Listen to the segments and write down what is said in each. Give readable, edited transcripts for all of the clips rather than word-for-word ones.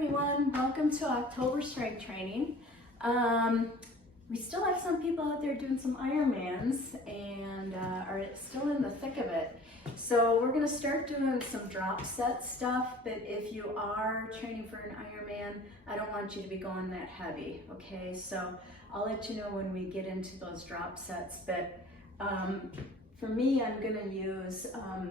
everyone, welcome to October strength training. We still have some people out there doing some Ironmans and are still in the thick of it. So we're going to start doing some drop set stuff, but if you are training for an Ironman, I don't want you to be going that heavy, okay? So I'll let you know when we get into those drop sets, but for me, I'm going to use,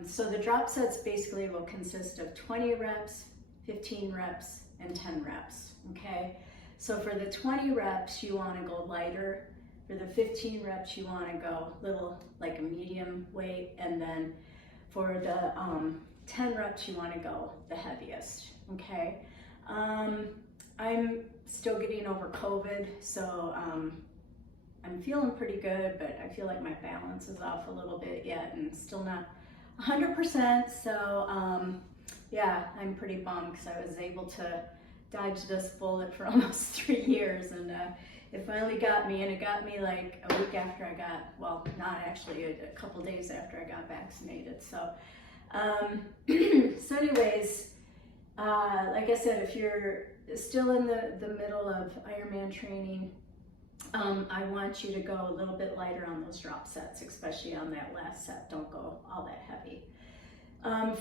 so the drop sets basically will consist of 20 reps, 15 reps, and 10 reps, okay? So for the 20 reps, you want to go lighter. For the 15 reps, you want to go little, like a medium weight, and then for the 10 reps, you want to go the heaviest, okay? I'm still getting over COVID, so I'm feeling pretty good, but I feel like my balance is off a little bit yet and still not 100%. So yeah, I'm pretty bummed because I was able to dodge this bullet for almost 3 years, and it finally got me, and it got me like a week after I got, well, not actually, a couple days after I got vaccinated. So, so anyways, like I said, if you're still in the middle of Ironman training, I want you to go a little bit lighter on those drop sets, especially on that last set. Don't go all that heavy.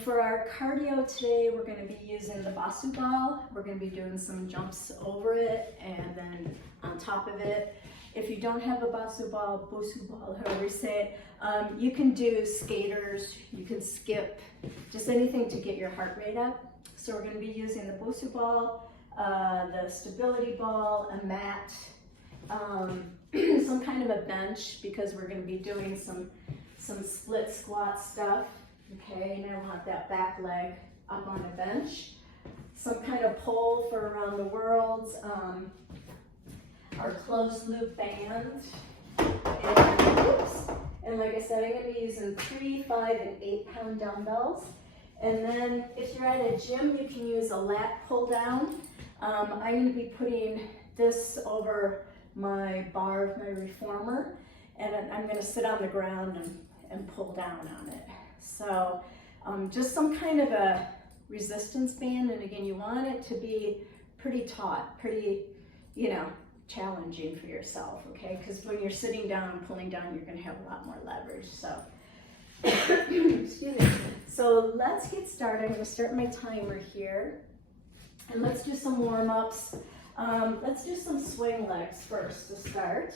For our cardio today, we're going to be using the Bosu ball. We're going to be doing some jumps over it and then on top of it. If you don't have a Bosu ball, however you say it, you can do skaters, you can skip, just anything to get your heart rate up. So we're going to be using the Bosu ball, the stability ball, a mat, some kind of a bench, because we're going to be doing some split squat stuff. Okay, and I want that back leg up on a bench. Some kind of pole for around the world. Our closed loop band. And like I said, I'm going to be using 3, 5, and 8 pound dumbbells. And then if you're at a gym, you can use a lat pull down. I'm going to be putting this over my bar of my reformer, and I'm going to sit on the ground and pull down on it. So just some kind of a resistance band, and again, you want it to be pretty taut, pretty, challenging for yourself, okay? Because when you're sitting down and pulling down, you're going to have a lot more leverage. So, excuse me. So let's get started. I'm going to start my timer here, and let's do some warm-ups. Let's do some swing legs first to start.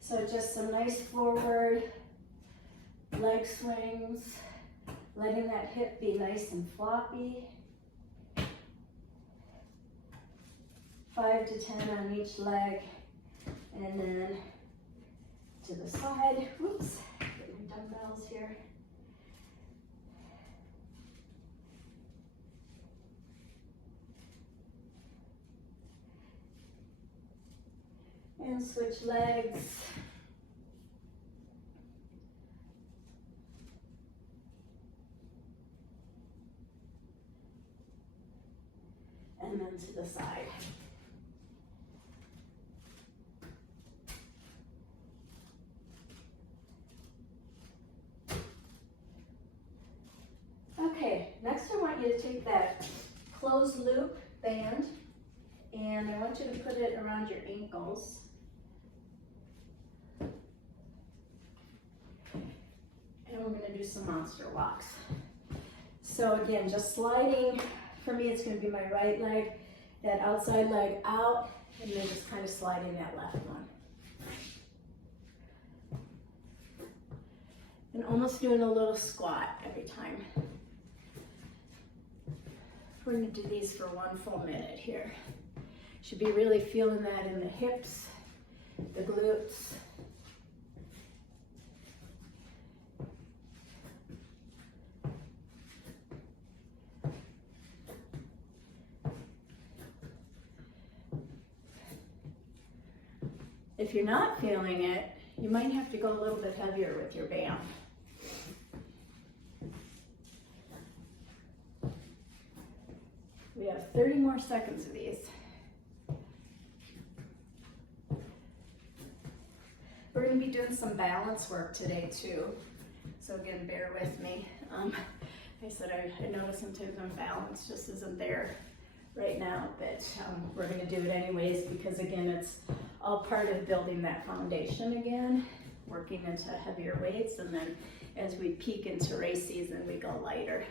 So just some nice forward leg swings, letting that hip be nice and floppy. 5 to 10 on each leg, and then to the side. Whoops, get my dumbbells here. And switch legs. And then to the side. Okay, next I want you to take that closed loop band, and I want you to put it around your ankles. And we're going to do some monster walks. So again, just sliding. For me, it's going to be my right leg, that outside leg out, and then just kind of sliding that left one. And almost doing a little squat every time. We're going to do these for 1 full minute here. Should be really feeling that in the hips, the glutes. If you're not feeling it, you might have to go a little bit heavier with your band. We have 30 more seconds of these. We're going to be doing some balance work today too. So again, bear with me. I said I notice sometimes my balance just isn't there right now, but we're going to do it anyways because again, it's all part of building that foundation again, working into heavier weights, and then as we peak into race season, we go lighter.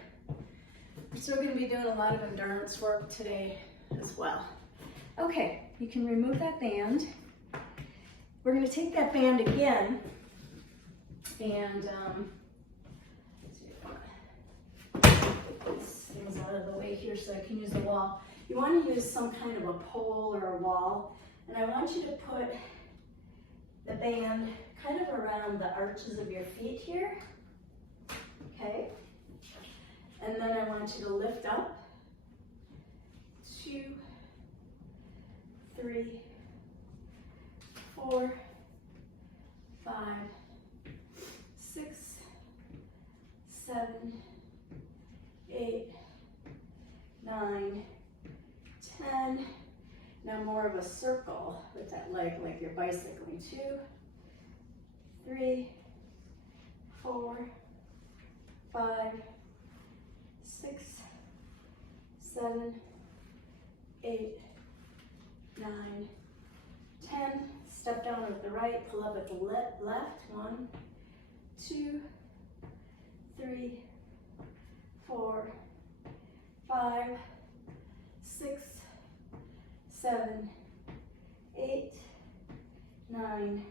We're still going to be doing a lot of endurance work today as well. Okay, you can remove that band. We're going to take that band again and get these things out of the way here so I can use the wall. You want to use some kind of a pole or a wall, and I want you to put the band kind of around the arches of your feet here, okay? And then I want you to lift up, 2, 3, 4, 5, 6, 7, 8, 9, 10. Now more of a circle with that leg like you're bicycling. 2, 3, 4, 5, 6, 7, 8, 9, 10. Step down with the right, pull up with the left. 1, 2, 3, 4, 5, 6, 7, 8, 9,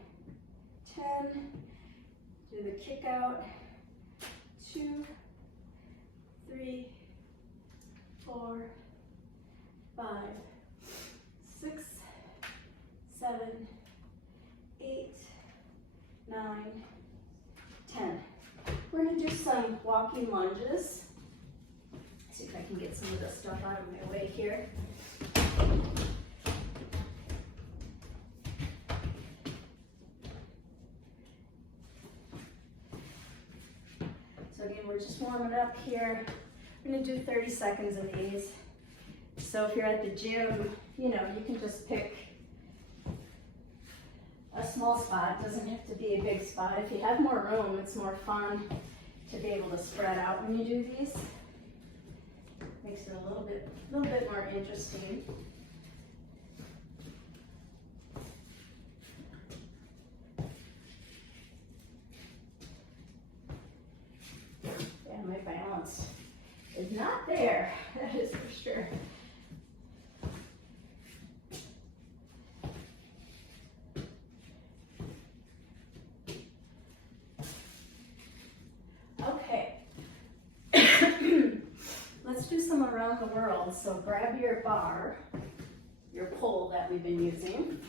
10. Do the kick out. 2, 3, 4, 5, 6, 7, 8, 9, 10. We're going to do some walking lunges. See if I can get some of this stuff out of my way here. So again, we're just warming up here. We're going to do 30 seconds of these. So if you're at the gym, you know, you can just pick a small spot. It doesn't have to be a big spot. If you have more room, it's more fun to be able to spread out when you do these. Makes it a little bit more interesting. Yeah, my balance is not there, that is for sure. Okay. Let's do some around the world. So grab your bar, your pole that we've been using.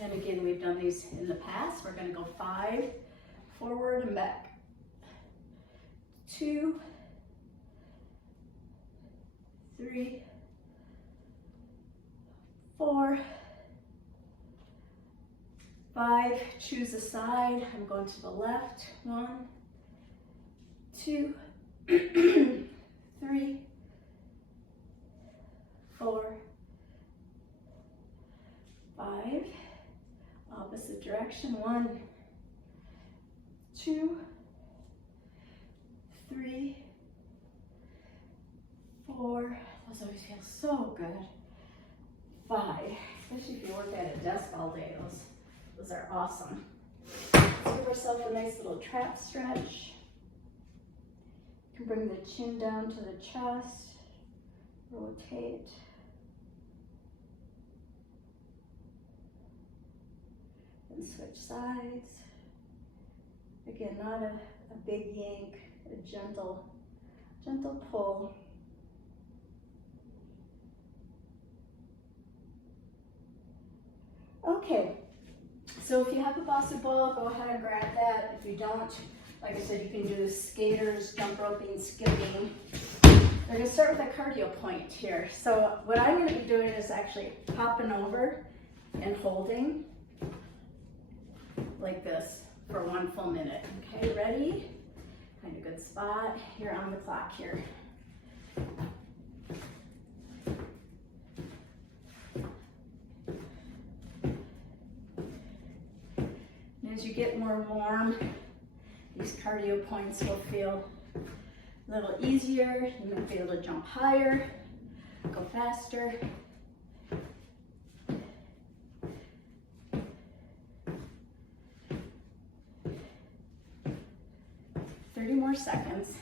And again, we've done these in the past. We're going to go 5 forward and back. 2, 3, 4, 5. Choose a side. I'm going to the left. 1, 2, 3, 4, 5. Opposite direction. 1, 2, 3, 4. Those always feel so good. 5. Especially if you work at a desk all day. Those are awesome. Let's give ourselves a nice little trap stretch. You can bring the chin down to the chest. Rotate. And switch sides. Again, not a big yank, a gentle pull. Okay, so if you have a Bosu ball, go ahead and grab that. If you don't, like I said, you can do skaters, jump roping, skipping. We're going to start with a cardio point here. So what I'm going to be doing is actually hopping over and holding like this for 1 full minute. Okay, ready? Find a good spot. You're on the clock here. And as you get more warm, these cardio points will feel a little easier. You might be able to jump higher Go faster. More seconds.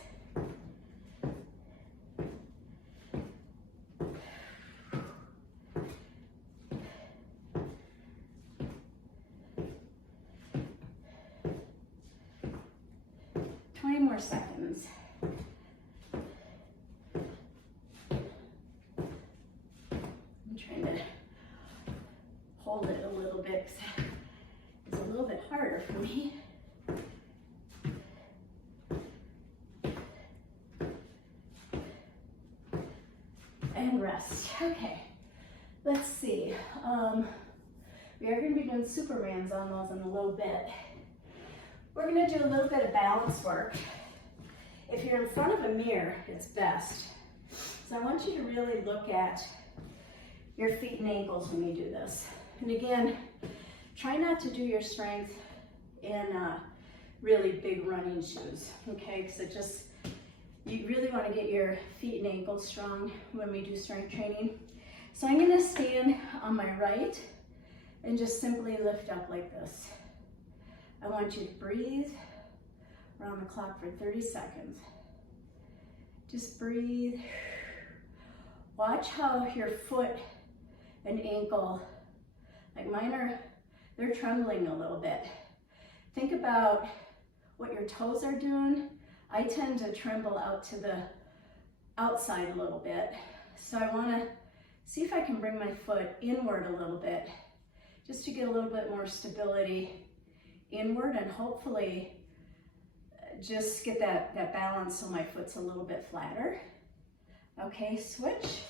More seconds. I'm trying to hold it a little bit because it's a little bit harder for me. And rest. Okay, let's see. We are going to be doing Supermans on those in a little bit. We're going to do a little bit of balance work. If you're in front of a mirror, it's best. So I want you to really look at your feet and ankles when you do this. And again, try not to do your strength in really big running shoes, okay? Because it just, you really want to get your feet and ankles strong when we do strength training. So I'm going to stand on my right and just simply lift up like this. I want you to breathe around the clock for 30 seconds. Just breathe. Watch how your foot and ankle, like mine are, they're trembling a little bit. Think about what your toes are doing. I tend to tremble out to the outside a little bit. So I want to see if I can bring my foot inward a little bit, just to get a little bit more stability inward and hopefully just get that balance so my foot's a little bit flatter. Okay, switch.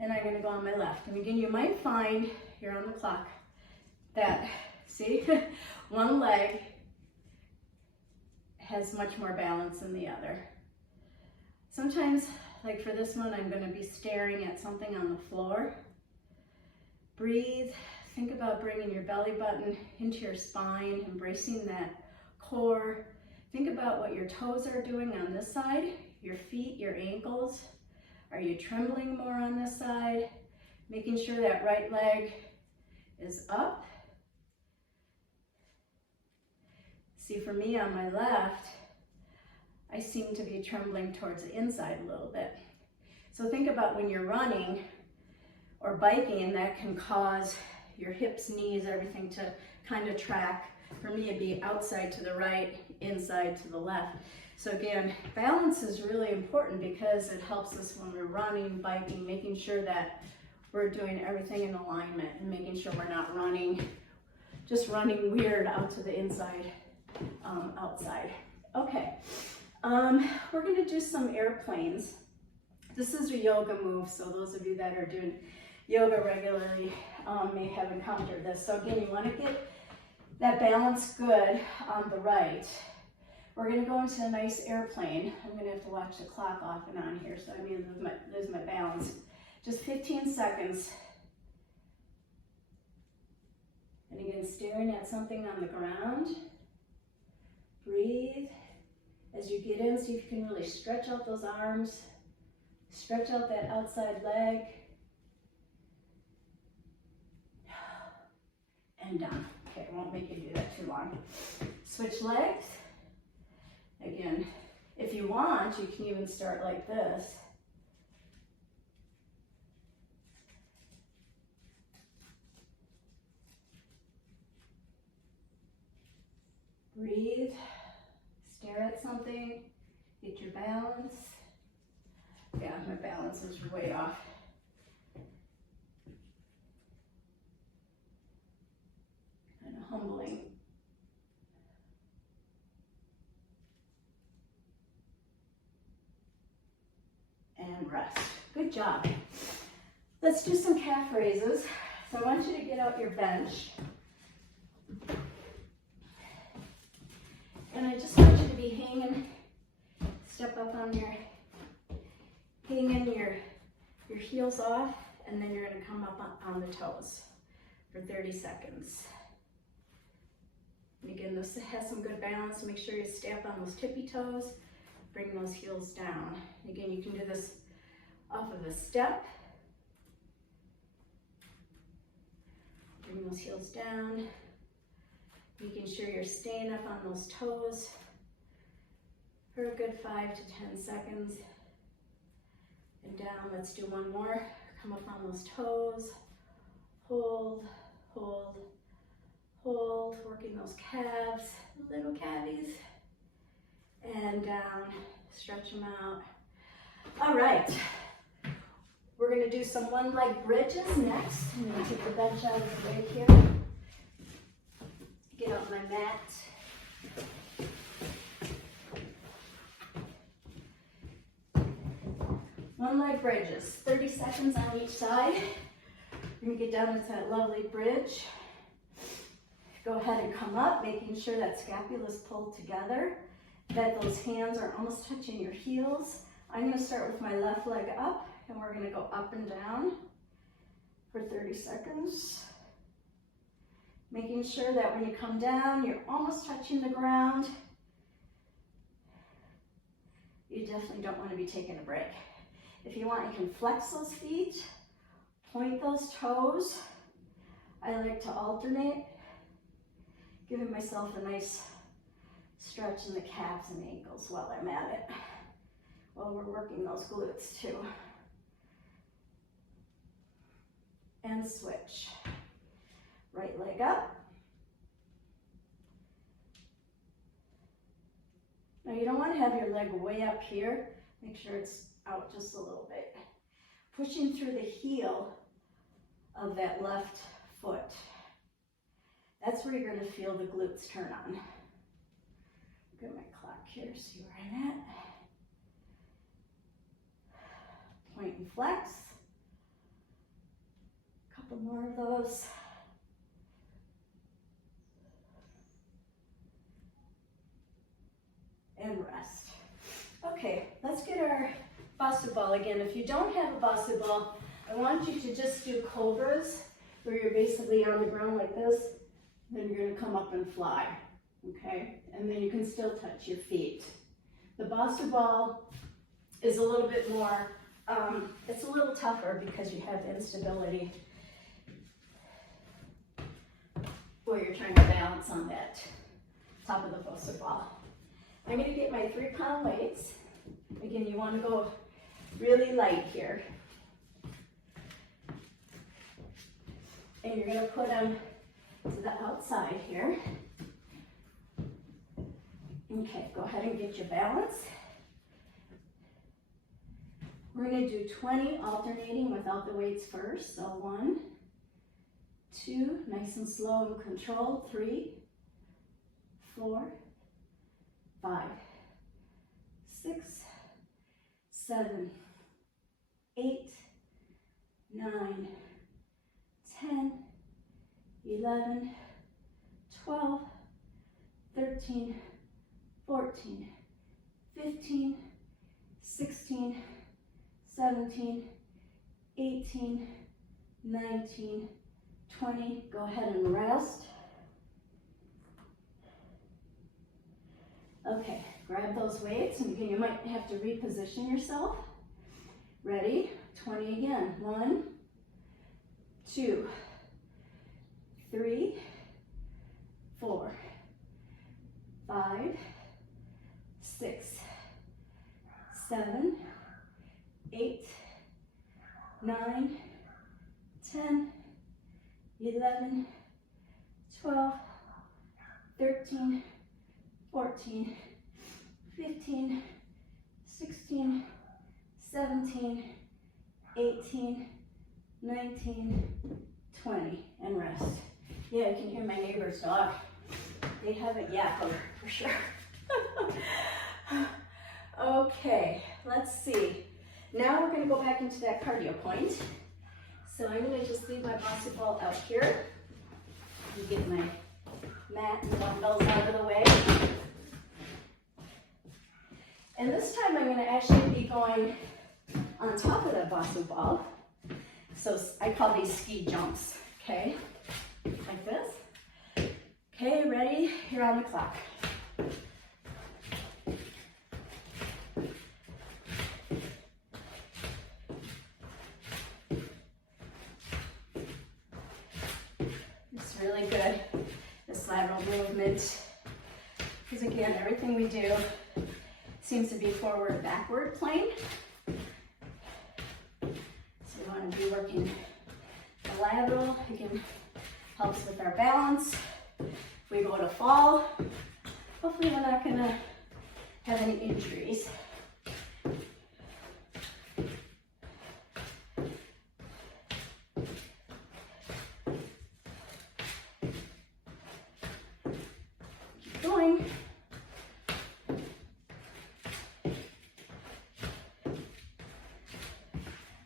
And I'm gonna go on my left. And again, you might find, you're on the clock, that, see, one leg has much more balance than the other. Sometimes, like for this one, I'm gonna be staring at something on the floor. Breathe. Think about bringing your belly button into your spine, embracing that core. Think about what your toes are doing on this side, your feet, your ankles. Are you trembling more on this side? Making sure that right leg is up. See, for me on my left, I seem to be trembling towards the inside a little bit. So think about when you're running or biking, that can cause your hips, knees, everything to kind of track. For me, it'd be outside to the right, inside to the left. So again, balance is really important because it helps us when we're running, biking, making sure that we're doing everything in alignment and making sure we're not running, just running weird out to the inside, outside. Okay, we're gonna do some airplanes. This is a yoga move, so those of you that are doing yoga regularly may have encountered this. So again, you want to get that balance good on the right. We're going to go into a nice airplane. I'm going to have to watch the clock off and on here, so I may lose my balance. Just 15 seconds. And again, staring at something on the ground. Breathe. As you get in, see if you can really stretch out those arms. Stretch out that outside leg. And down. Okay, I won't make you do that too long. Switch legs. Again, if you want, you can even start like this. Breathe. Stare at something. Get your balance. Yeah, my balance is way off. Kind of humbling. And rest. Good job. Let's do some calf raises. So I want you to get out your bench. And I just want you to be hanging, step up on your, hanging your heels off, and then you're gonna come up on the toes for 30 seconds. And again, this has some good balance. Make sure you stay up on those tippy toes, bring those heels down. Again, you can do this off of a step. Bring those heels down, making sure you're staying up on those toes for a good 5 to 10 seconds. And down, let's do one more. Come up on those toes, hold, hold, hold, working those calves, little calves, and down, stretch them out. All right, we're gonna do some one leg bridges next. I'm gonna take the bench out of the way here, get out my mat. One leg bridges, 30 seconds on each side. You're gonna get down into that lovely bridge. Go ahead and come up, making sure that scapula is pulled together, that those hands are almost touching your heels. I'm gonna start with my left leg up, and we're gonna go up and down for 30 seconds. Making sure that when you come down, you're almost touching the ground. You definitely don't wanna be taking a break. If you want, you can flex those feet, point those toes. I like to alternate, giving myself a nice stretch in the calves and ankles while I'm at it, while we're working those glutes too. And switch. Right leg up. Now you don't want to have your leg way up here. Make sure it's out just a little bit. Pushing through the heel of that left foot. That's where you're going to feel the glutes turn on. Get my clock here, see where I'm at. Point and flex. A couple more of those. And rest. Okay, let's get our Bosu ball again. If you don't have a Bosu ball, I want you to just do cobras, where you're basically on the ground like this. Then you're going to come up and fly, okay? And then you can still touch your feet. The Bosu ball is a little bit more, it's a little tougher because you have instability where you're trying to balance on that top of the Bosu ball. I'm going to get my 3-pound weights. Again, you want to go really light here. And you're going to put them to the outside here. Okay, go ahead and get your balance. We're going to do 20 alternating without the weights first. So 1, 2, nice and slow and controlled. 3, 4, 5, 6, 7, 8, 9, 10, 11, 12, 13, 14, 15, 16, 17, 18, 19, 20. Go ahead and rest. Okay, grab those weights, and again, you might have to reposition yourself. Ready? 20 again. 1, 2, 3, 4, 5, 6, 7, 8, 9, 10, 11, 12, 13, 14, 15, 16, 17, 18, 19, 20, and rest. Yeah, you can hear my neighbor's dog. They have it yapping for sure. Okay, let's see. Now we're going to go back into that cardio point. So I'm going to just leave my Bosu ball out here. And get my mat and dumbbells out of the way. And this time I'm going to actually be going on top of that Bosu ball. So I call these ski jumps, okay? Like this. Okay, ready? You're on the clock. again, everything we do seems to be forward, backward plane. So we want to be working the lateral. Again, helps with our balance. If we go to fall, hopefully we're not going to have any injuries. Keep going.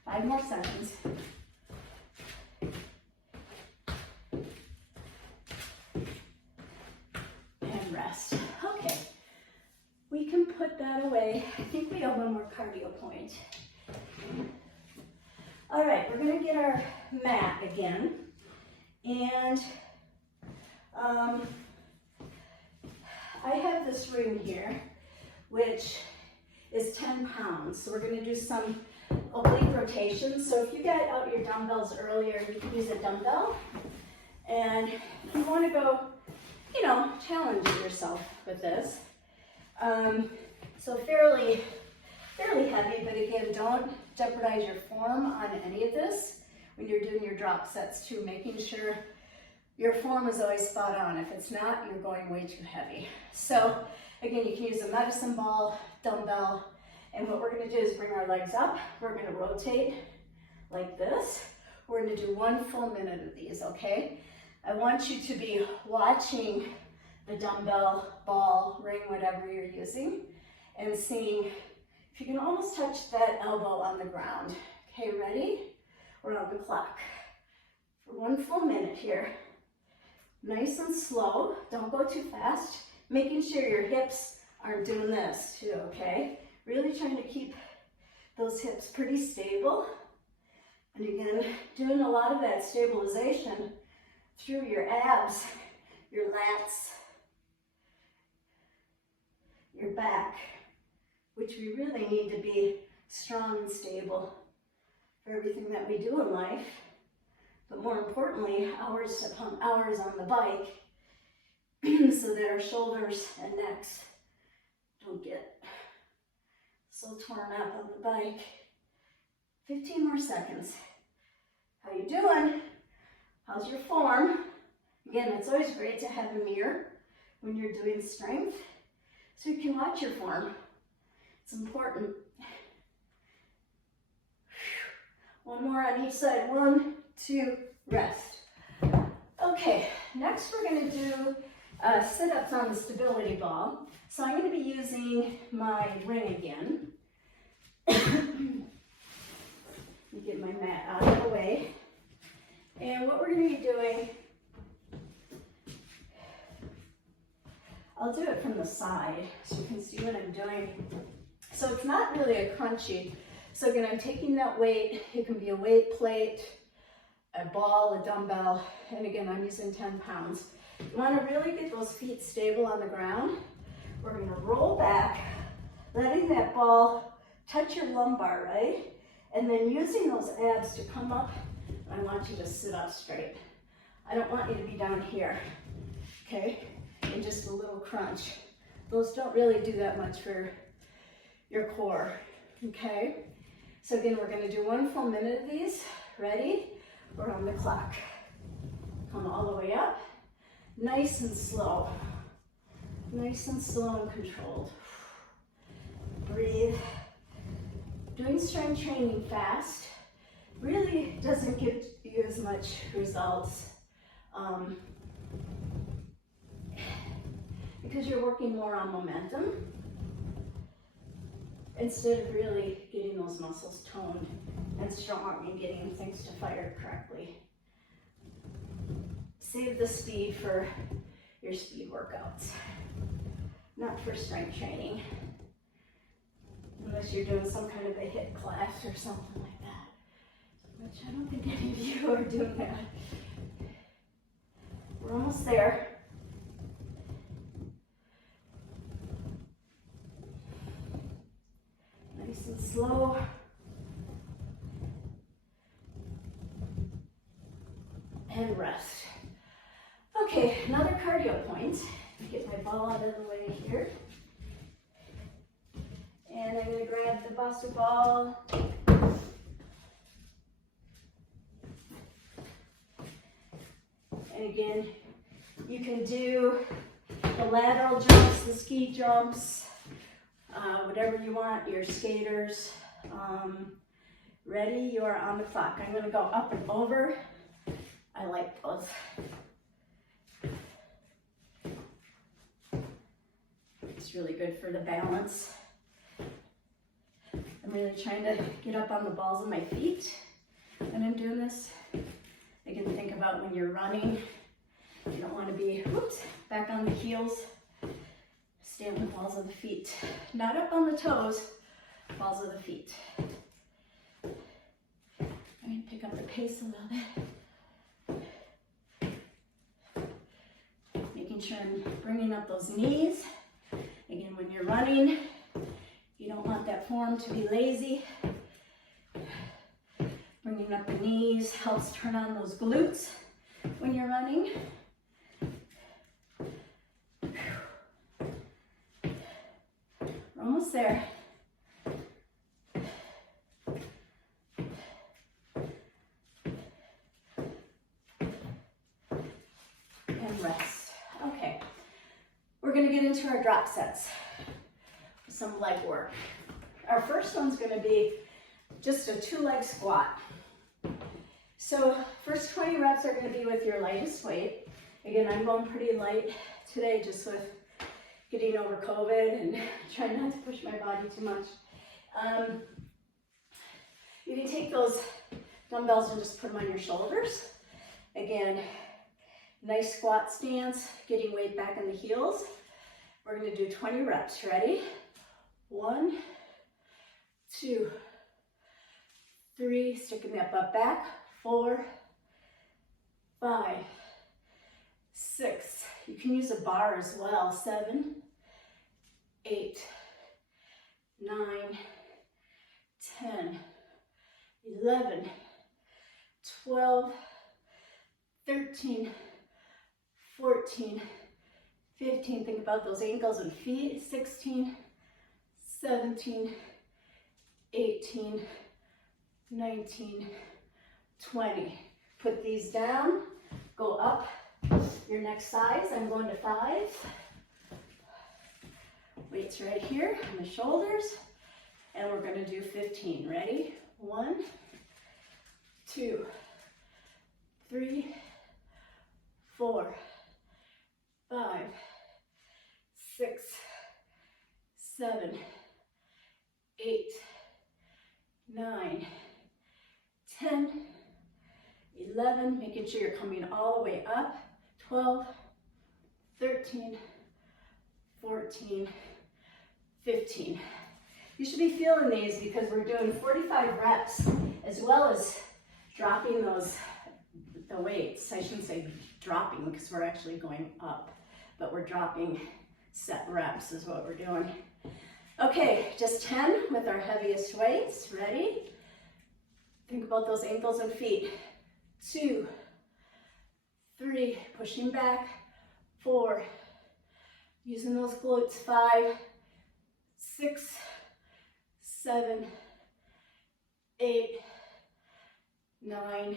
Five more seconds. And rest. Okay. We can put that away. I think we have one more cardio point. All right, we're going to get our mat again. And I have this ring here, which is 10 pounds. So we're going to do some oblique rotations. So if you got out your dumbbells earlier, you can use a dumbbell. And you want to go, you know, challenge yourself with this. So fairly heavy, but again, don't jeopardize your form on any of this when you're doing your drop sets too, making sure your form is always spot on. If it's not, you're going way too heavy. So again, you can use a medicine ball, dumbbell, and what we're gonna do is bring our legs up. We're gonna rotate like this. We're gonna do 1 full minute of these, okay? I want you to be watching the dumbbell, ball, ring, whatever you're using, and seeing if you can almost touch that elbow on the ground. Okay, ready? We're on the clock for 1 full minute here. Nice and slow, don't go too fast. Making sure your hips aren't doing this too, okay? Really trying to keep those hips pretty stable. And again, doing a lot of that stabilization through your abs, your lats, your back, which we really need to be strong and stable for everything that we do in life. But more importantly, hours upon hours on the bike so that our shoulders and necks don't get so torn up on the bike. 15 more seconds. How you doing? How's your form? Again, it's always great to have a mirror when you're doing strength so you can watch your form. It's important. 1 more on each side. 1, 2, rest. Okay, next we're going to do sit-ups on the stability ball. So I'm going to be using my ring again. Let me get my mat out of the way. And what we're going to be doing, I'll do it from the side so you can see what I'm doing. So it's not really a crunchy. So again, I'm taking that weight. It can be a weight plate, a ball, a dumbbell, and again, I'm using 10 pounds. You want to really get those feet stable on the ground. We're going to roll back, letting that ball touch your lumbar, right? And then using those abs to come up, I want you to sit up straight. I don't want you to be down here, okay? And just a little crunch. Those don't really do that much for your core, okay? So again, we're going to do 1 full minute of these. Ready? We're on the clock. Come all the way up. Nice and slow. Nice and slow and controlled. Breathe. Doing strength training fast really doesn't give you as much results because you're working more on momentum instead of really getting those muscles toned and strong and getting things to fire correctly. Save the speed for your speed workouts, not for strength training, unless you're doing some kind of a HIIT class or something like that, which I don't think any of you are doing that. We're almost there. Nice and slow. And rest. Okay, another cardio point Get my ball out of the way here. And I'm gonna grab the Bossa ball. And again, you can do the lateral jumps, the ski jumps, whatever you want, your skaters. Ready, you are on the clock. I'm gonna go up and over. I like those. It's really good for the balance. I'm really trying to get up on the balls of my feet when I'm doing this. Again, think about when you're running. You don't want to be, whoops, back on the heels. Stay on the balls of the feet. Not up on the toes, balls of the feet. I'm going to pick up the pace a little bit. Making sure I'm bringing up those knees. Again, when you're running, you don't want that form to be lazy. Bringing up the knees helps turn on those glutes when you're running. We're almost there. And rest. Okay. We're going to get into our drop sets. Some leg work. Our first one's going to be just a 2-leg squat. So first 20 reps are going to be with your lightest weight. Again, I'm going pretty light today just with getting over COVID and trying not to push my body too much. You can take those dumbbells and just put them on your shoulders. Again, nice squat stance, getting weight back in the heels. We're going to do 20 reps. Ready? 1, 2, 3, sticking that butt back. 4, 5, 6. You can use a bar as well. 7, 8, 9, 10, 11, 12, 13, 14, 15. Think about those ankles and feet. 16, 17, 18, 19, 20. Put these down, go up your next size. I'm going to 5. Weights right here on the shoulders, and we're going to do 15. Ready? 1, 2, 3, 4, 5, 6, 7, 8, 9, 10, 11, making sure you're coming all the way up. 12, 13, 14, 15. You should be feeling these because we're doing 45 reps as well as dropping the weights. I shouldn't say dropping because we're actually going up, but we're dropping set reps is what we're doing. Okay, just 10 with our heaviest weights. Ready? Think about those ankles and feet. 2, 3, pushing back. 4, using those glutes. 5, 6, 7, 8, 9,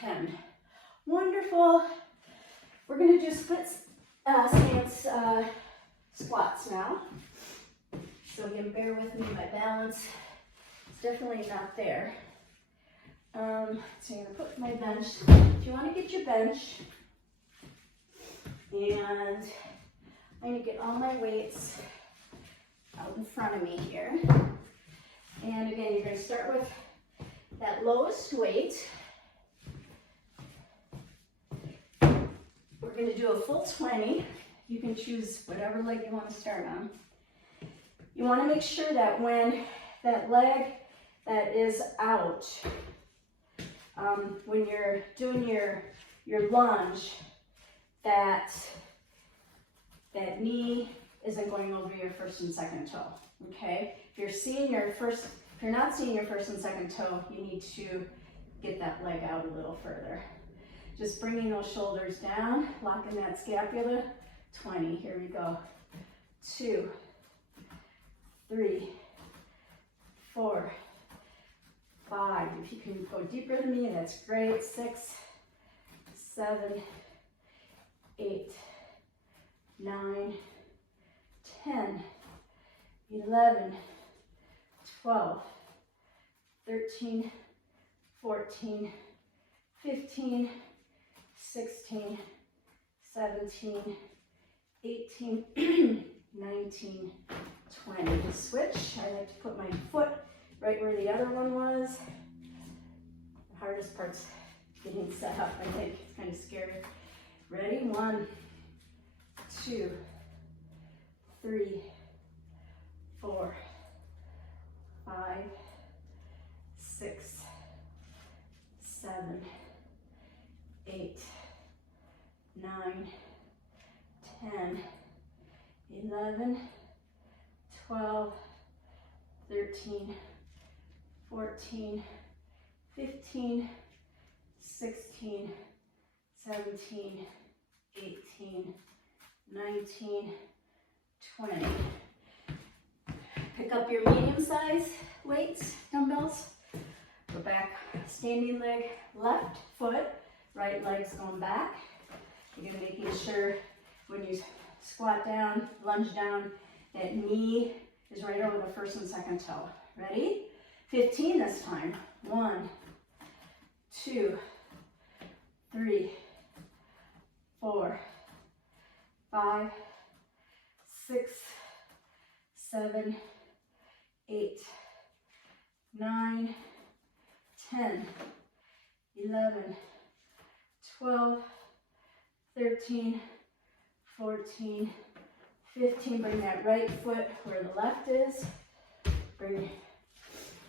10. Wonderful. We're going to do split stance squats now. So again, bear with me, my balance is definitely not there. So I'm going to put my bench. If you want to get your bench, and I'm going to get all my weights out in front of me here. And again, you're going to start with that lowest weight. We're going to do a full 20. You can choose whatever leg you want to start on. You want to make sure that when that leg that is out, when you're doing your lunge, that knee isn't going over your first and second toe, okay? If you're not seeing your first and second toe, you need to get that leg out a little further. Just bringing those shoulders down, locking that scapula 20. Here we go. 2, 3, 4, 5. If you can go deeper than me, that's great. 6, 7, 8, 9, 10, 11, 12, 13, 14, 15, 16, 17, 18, 19, 20. Just switch. I like to put my foot right where the other one was. The hardest part's getting set up, I think. It's kind of scary. Ready? 1, 2, 3, 4, 5, 6, 7, 8, 9, 10, 11, 12, 13, 14, 15, 16, 17, 18, 19, 20. Pick up your medium size weights, dumbbells. Go back, standing leg, left foot, right leg's going back. You're making sure when you squat down, lunge down, that knee is right over the first and second toe. Ready? 15 this time. 1, 2, 3, 4, 5, 6, 7, 8, 9, 10, 11, 12, 13, 14, 15. Bring that right foot where the left is. Bring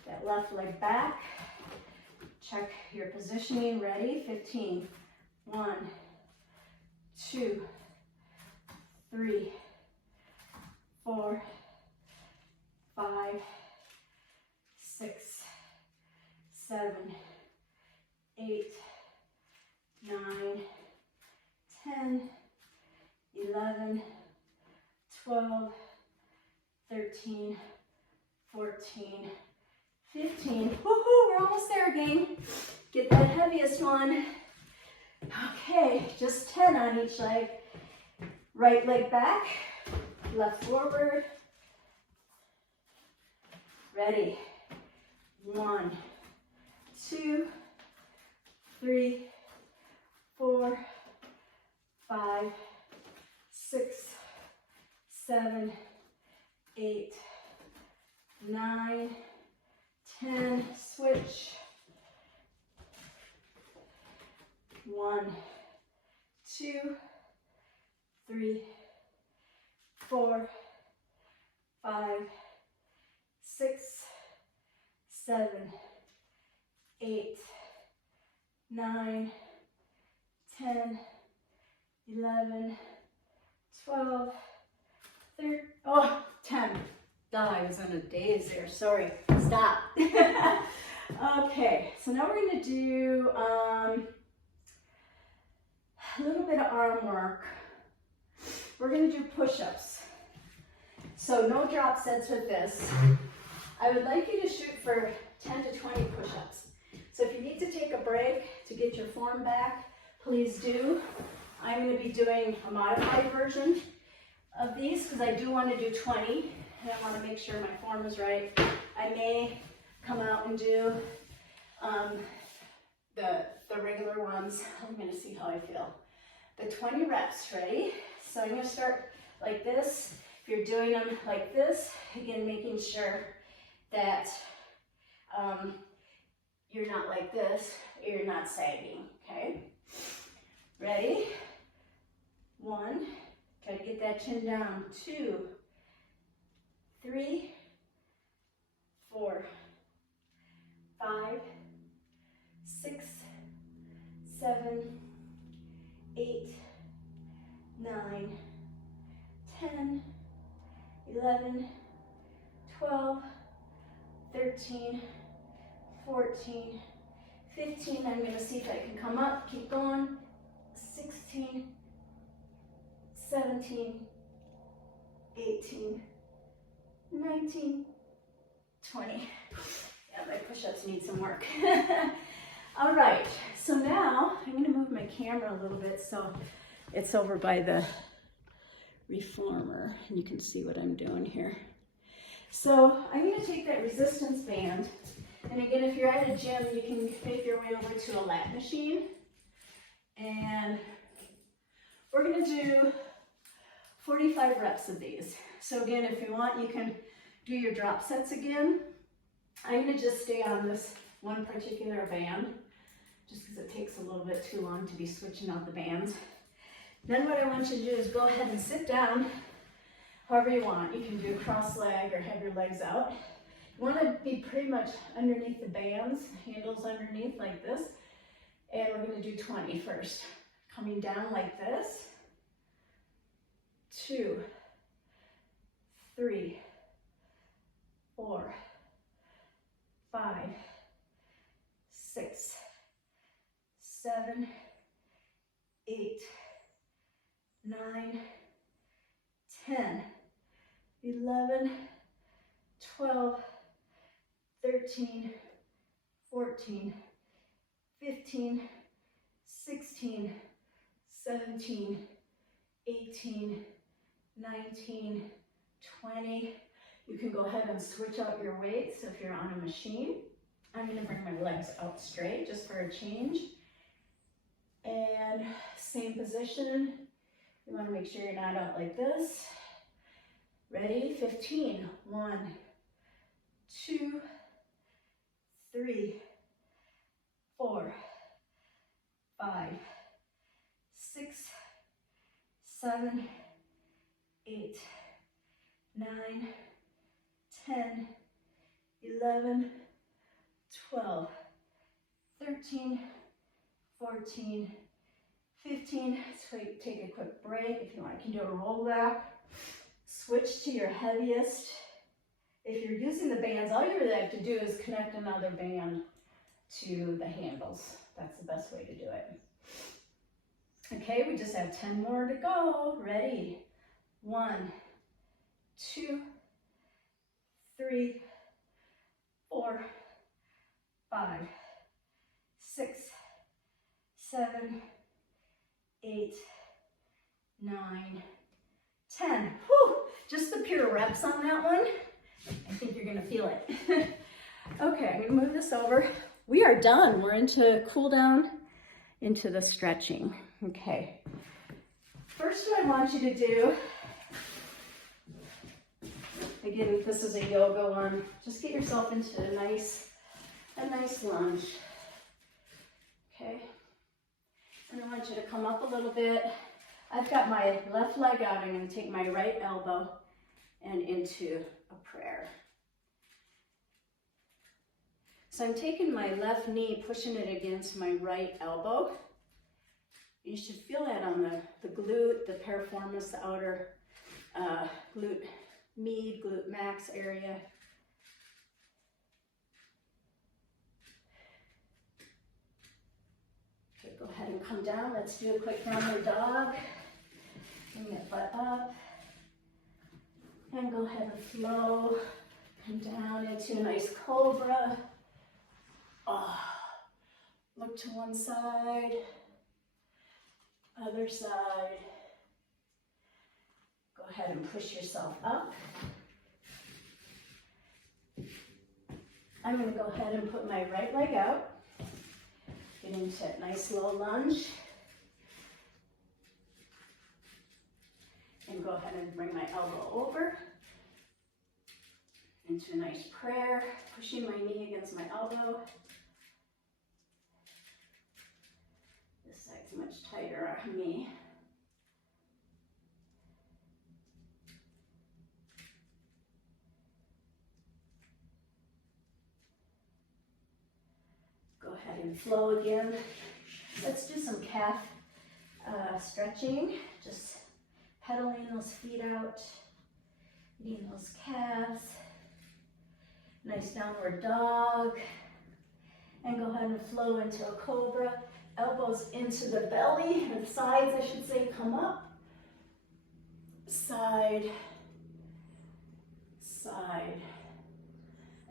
that left leg back. Check your positioning. Ready? 15. 1, 2, 3, 4, 5, 6, 7, 8, 9, 10, 11, 12, 13, 14, 15. Woohoo, we're almost there, gang. Get that heaviest one. Okay, just 10 on each leg. Right leg back, left forward. Ready. 1, 2, 3, 4, 5, 6, 7, 8, 9, 10. Switch. 1, 2, 3, 4, 5, 6, 7, 8, 9, 10, 11, 12, 13, 10. God, I was on a daze there, sorry. Stop. Okay, so now we're going to do a little bit of arm work. We're going to do push-ups. So no drop sets with this. I would like you to shoot for 10 to 20 push-ups. So if you need to take a break to get your form back, please do. I'm going to be doing a modified version of these because I do want to do 20 and I want to make sure my form is right. I may come out and do the regular ones. I'm going to see how I feel. The 20 reps, ready? So I'm going to start like this. If you're doing them like this, again, making sure that you're not like this, you're not sagging, okay? Ready? 1, try to get that chin down. 2, 3, 4, 5, 6, 7, 8, 9, 10, 11, 12, 13, 14, 15. I'm going to see if I can come up. Keep going. 16, 17, 18, 19, 20. Yeah, my push-ups need some work. All right, so now I'm gonna move my camera a little bit so it's over by the reformer and you can see what I'm doing here. So I'm gonna take that resistance band, and again, if you're at a gym, you can make your way over to a lat machine, and we're gonna do 45 reps of these. So again, if you want, you can do your drop sets again. I'm gonna just stay on this one particular band, just because it takes a little bit too long to be switching out the bands. Then what I want you to do is go ahead and sit down however you want. You can do cross leg or have your legs out. You want to be pretty much underneath the bands, handles underneath like this. And we're going to do 20 first. Coming down like this. 2, 3, 4, 5, 6, 7, 8, 9, 10, 11, 12, 13, 14, 15, 16, 17, 18, 19, 20. You can go ahead and switch out your weights if you're on a machine. I'm going to bring my legs out straight just for a change. And same position. You want to make sure you're not out like this. Ready? 15. 1, 2, 3, 4, 5, 6, 7, 8, 9, 10, 11, 12, 13, 14, 15. So you take a quick break. If you want, you can do a roll back. Switch to your heaviest. If you're using the bands, all you really have to do is connect another band to the handles. That's the best way to do it. Okay, we just have 10 more to go. Ready? 1, 2, 3, 4, 5, 6, 7, 8, 9, 10. Whew, just the pure reps on that one. I think you're gonna feel it. Okay, I'm gonna move this over. We are done. We're into cool down, into the stretching. Okay. First what I want you to do, again, this is a yoga one, just get yourself into a nice lunge. Okay. And I want you to come up a little bit. I've got my left leg out. I'm going to take my right elbow and into a prayer. So I'm taking my left knee, pushing it against my right elbow. You should feel that on the glute, the piriformis, the outer glute med, glute max area. Okay, go ahead and come down. Let's do a quick downward dog. Bring that butt up. And go ahead and flow. Come down into a nice cobra. Oh, look to one side. Other side. Go ahead and push yourself up. I'm going to go ahead and put my right leg out. Get into a nice low lunge. And go ahead and bring my elbow over. Into a nice prayer. Pushing my knee against my elbow. This side's much tighter on me. Go ahead and flow again. Let's do some calf stretching. Just pedaling those feet out, getting those calves. Nice downward dog. And go ahead and flow into a cobra. Elbows into the belly, or the sides, I should say, come up. side, side,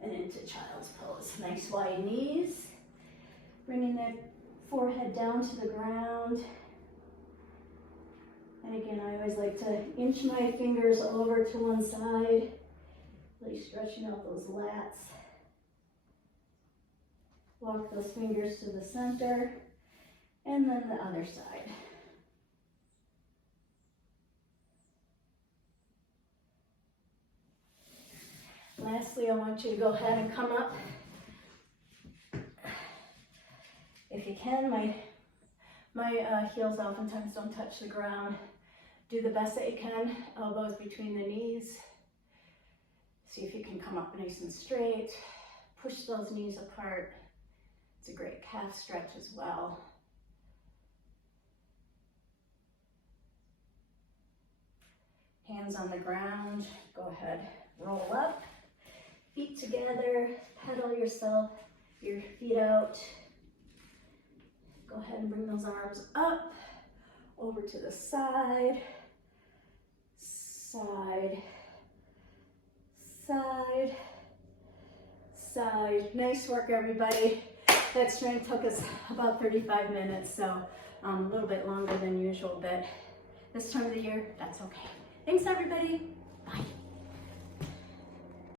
and into child's pose. Nice wide knees. Bringing the forehead down to the ground. And again, I always like to inch my fingers over to one side, really stretching out those lats. Walk those fingers to the center, and then the other side. Lastly, I want you to go ahead and come up. If you can, my heels oftentimes don't touch the ground. Do the best that you can, elbows between the knees. See if you can come up nice and straight. Push those knees apart. It's a great calf stretch as well. Hands on the ground, go ahead, roll up. Feet together, pedal yourself, your feet out. Go ahead and bring those arms up, over to the side, side, side, side. Nice work, everybody. That strength took us about 35 minutes, so a little bit longer than usual, but this time of the year, that's okay. Thanks, everybody. Bye.